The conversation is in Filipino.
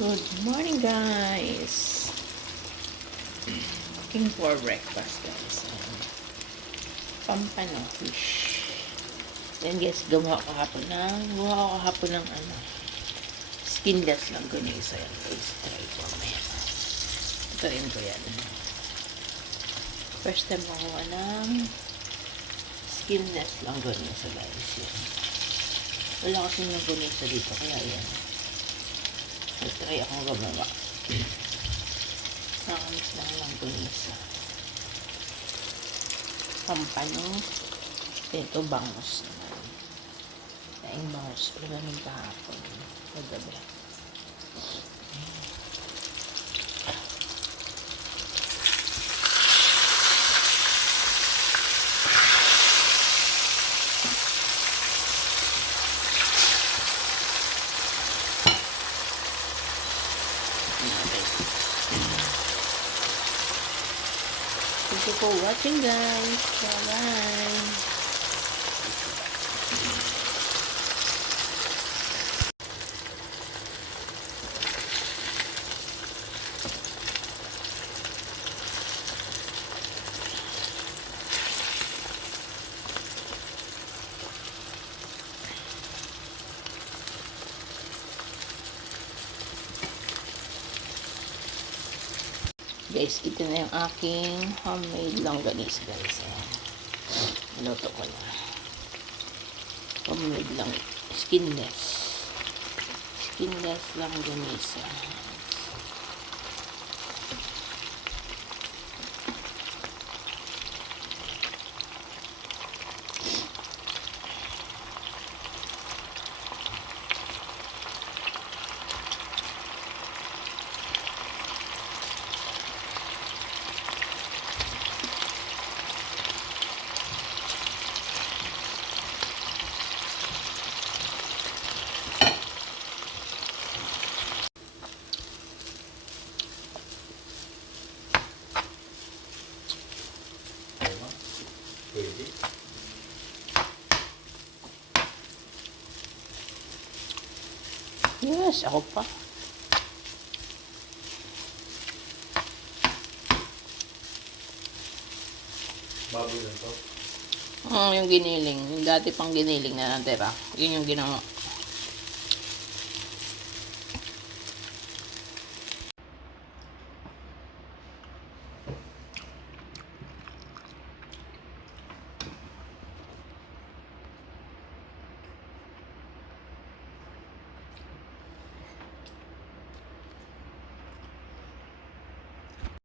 Good morning, guys. Looking for breakfast, guys. Pampano fish. Then, guys, gumawa ko kahapon ng skinless lang ganisa yan, guys. Try ko mamaya. Try ko yan. First time makuha ng skinless lang ganisa, guys. Yan. Wala kasi ng ganisa dito, kaya yan. Try akong gumawa. Nakamis lang lang ganisa. Pampano. Ito, bangus naman. Daing bangus. Wala namin kahapon. Magabi. Thank you for watching, guys. Bye-bye. Guys, ito na yung aking homemade longganisa, guys. Luto ko na. Homemade lang. Skinless. Skinless longganisa. Yes, ako pa. Baboy lang to? Yung giniling. Yung dati pang giniling na natira. Yun yung ginawa.